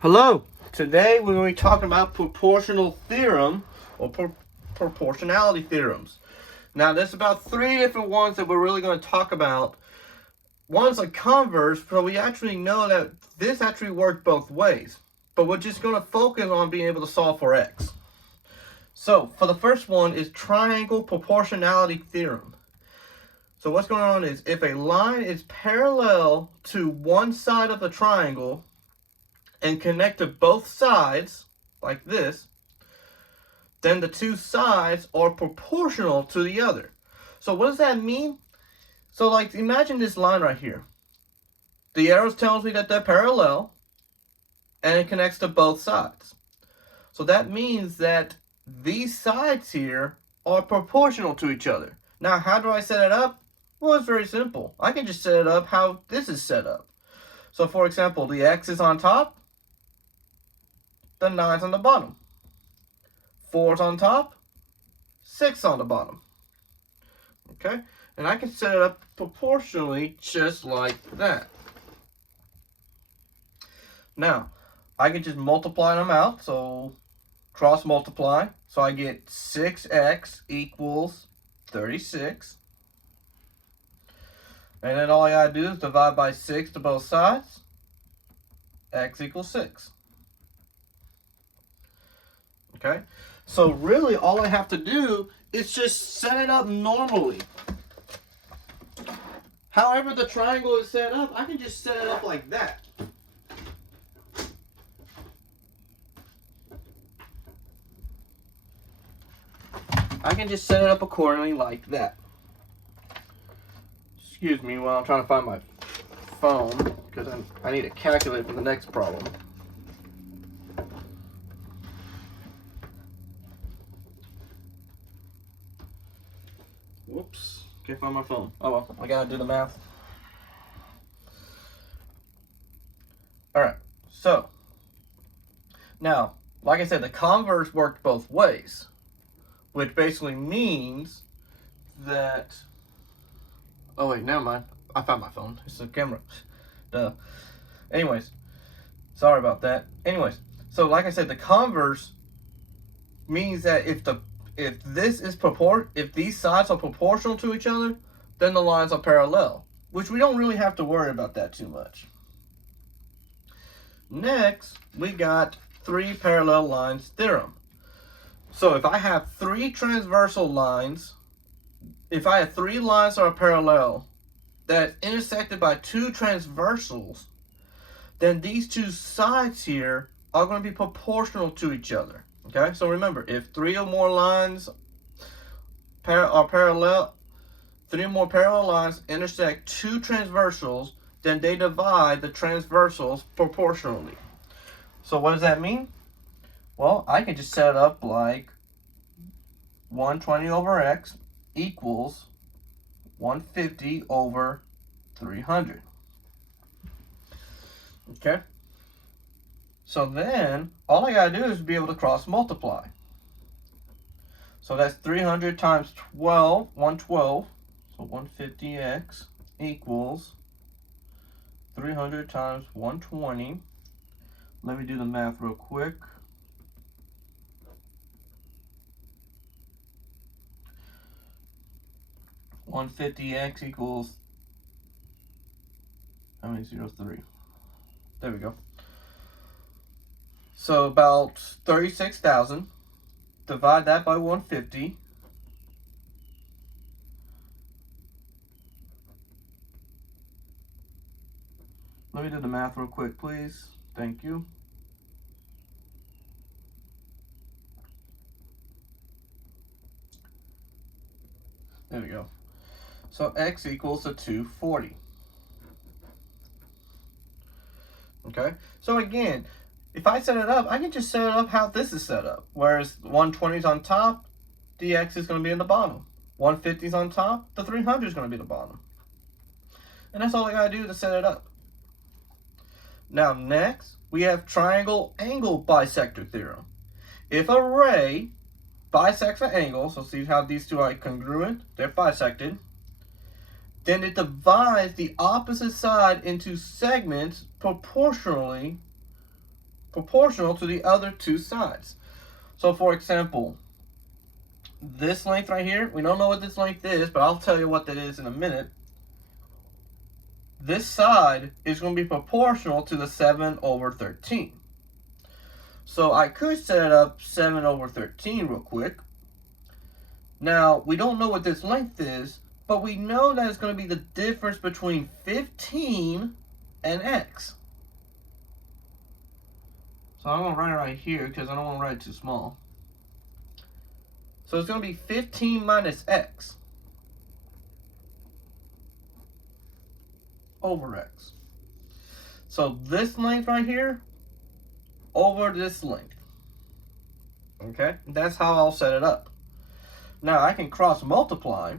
Hello. Today we're going to be talking about proportional theorem or proportionality theorems. Now there's about three different ones that we're really going to talk about. One's a converse, so we actually know that this actually works both ways. But we're just going to focus on being able to solve for x. So for the first one is triangle proportionality theorem. So what's going on is if a line is parallel to one side of the triangle and connect to both sides, like this, then the two sides are proportional to the other. So what does that mean? So like imagine this line right here. The arrows tells me that they're parallel and it connects to both sides. So that means that these sides here are proportional to each other. Now how do I set it up? Well, it's very simple. I can just set it up how this is set up. So for example, the x is on top, the 9's on the bottom. 4's on top, 6 on the bottom. Okay? And I can set it up proportionally just like that. Now, I can just multiply them out. So, cross multiply. So I get 6x equals 36. And then all I gotta do is divide by 6 to both sides. X equals 6. Okay, so really all I have to do is just set it up normally. However the triangle is set up, I can just set it up like that. I can just set it up accordingly like that. Excuse me while I'm trying to find my phone, because I need to calculate for the next problem. Whoops, can't find my phone. Oh well, I gotta do the math. Alright, so now, like I said, the converse worked both ways, which basically means that, oh wait, never mind. I found my phone. It's the camera. Duh. Anyways, sorry about that. Anyways, so like I said, the converse means that if these sides are proportional to each other, then the lines are parallel, which we don't really have to worry about that too much. Next, we got three parallel lines theorem. So if I have three transversal lines, if I have three lines that are parallel that are intersected by two transversals, then these two sides here are going to be proportional to each other. Okay, so remember, if three or more lines are parallel, three or more parallel lines intersect two transversals, then they divide the transversals proportionally. So what does that mean? Well, I can just set it up like 120 over x equals 150 over 300. Okay? So then, all I gotta do is be able to cross multiply. So that's 300 times 12, 112. So 150x equals 300 times 120. Let me do the math real quick. $150x equals, how many zeros? 3. There we go. So about 36,000. Divide that by 150. Let me do the math real quick, please. Thank you. There we go. So x equals to 240. Okay, so again, if I set it up, I can just set it up how this is set up. Whereas 120 is on top, the x is going to be in the bottom. 150 is on top, the 300 is going to be the bottom. And that's all I got to do to set it up. Now next, we have triangle angle bisector theorem. If a ray bisects an angle, so see how these two are congruent, they're bisected, then it divides the opposite side into segments proportionally proportional to the other two sides. So for example, this length right here, we don't know what this length is, but I'll tell you what that is in a minute. This side is going to be proportional to the 7/13. So I could set up 7/13 real quick. Now, we don't know what this length is, but we know that it's going to be the difference between 15 and x. So I'm going to write it right here because I don't want to write it too small. So it's going to be 15 minus x over x. So this length right here over this length. Okay, that's how I'll set it up. Now I can cross multiply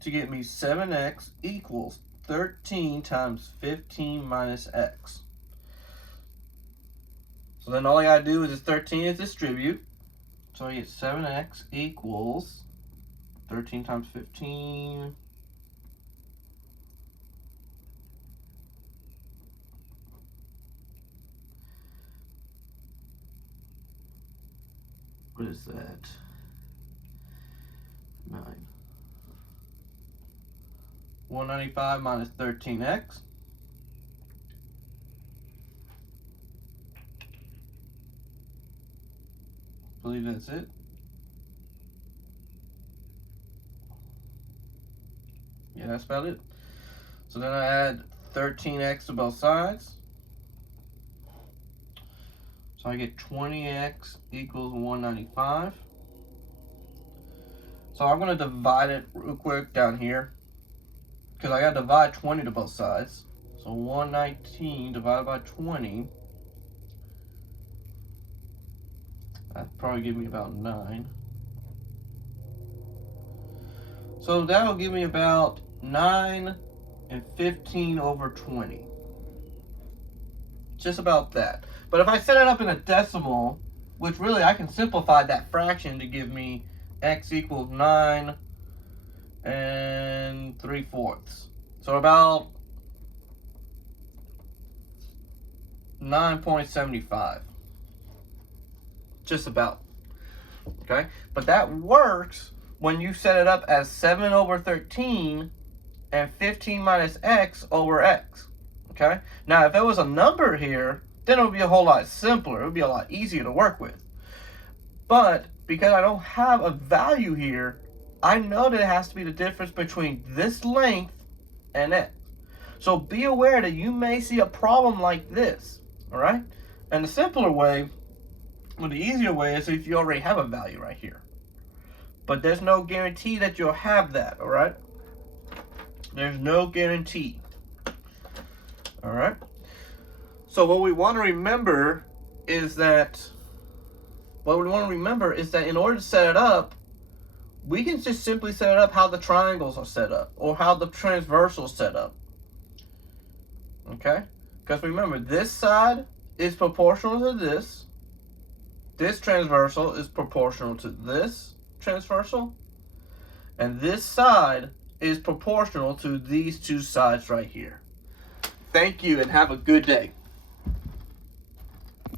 to get me 7x equals 13 times 15 minus x. So then all I gotta do is 13 is distribute. So I get 7x equals 13 times 15. What is that? 9. 195 minus 13x. I believe that's it. Yeah, that's about it. So then I add 13x to both sides. So I get 20x equals 195. So I'm going to divide it real quick down here, because I got to divide 20 to both sides. So 119 divided by 20. That'd probably give me about 9. So that'll give me about 9 and 15 over 20. Just about that. But if I set it up in a decimal, which really I can simplify that fraction to give me x equals 9 and 3/4. So about 9.75. Just about. Okay? But that works when you set it up as 7/13 and 15 minus x over x. Okay? Now, if it was a number here, then it would be a whole lot simpler. It would be a lot easier to work with. But because I don't have a value here, I know that it has to be the difference between this length and x. So be aware that you may see a problem like this. All right? And the simpler way, or the easier way, is if you already have a value right here. But there's no guarantee that you'll have that. All right? There's no guarantee. All right? So what we want to remember is that in order to set it up, we can just simply set it up how the triangles are set up, or how the transversal is set up. Okay? Because remember, this side is proportional to this. This transversal is proportional to this transversal. And this side is proportional to these two sides right here. Thank you and have a good day.